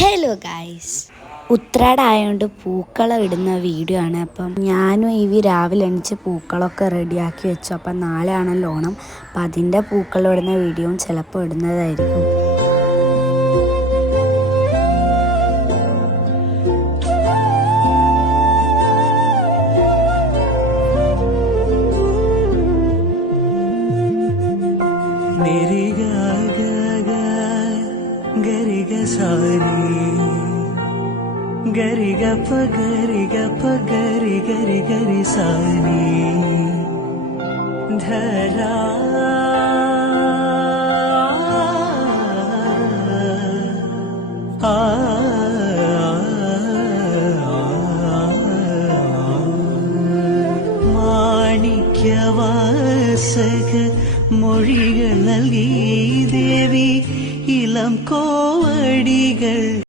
Hello guys, ഉത്രാടായതുകൊണ്ട് പൂക്കളം ഇടുന്ന video ആണ്. അപ്പം ഞാനും രാവിലെ എണീച്ച് പൂക്കളമൊക്കെ റെഡിയാക്കി വെച്ചു. അപ്പം നാളെ ആണല്ലോ ഓണം. അപ്പം അതിൻ്റെ പൂക്കളം ഇടുന്ന വീഡിയോയും ചിലപ്പോൾ ഇടുന്നതായിരിക്കും. ഗരിഗ പഗരിഗ പഗരി ഗരി ഗരി സാനി ധരാ മാണിക്യവാസക മൊഴികൾ നൽകി ദേവി ഇളം കോവടികൾ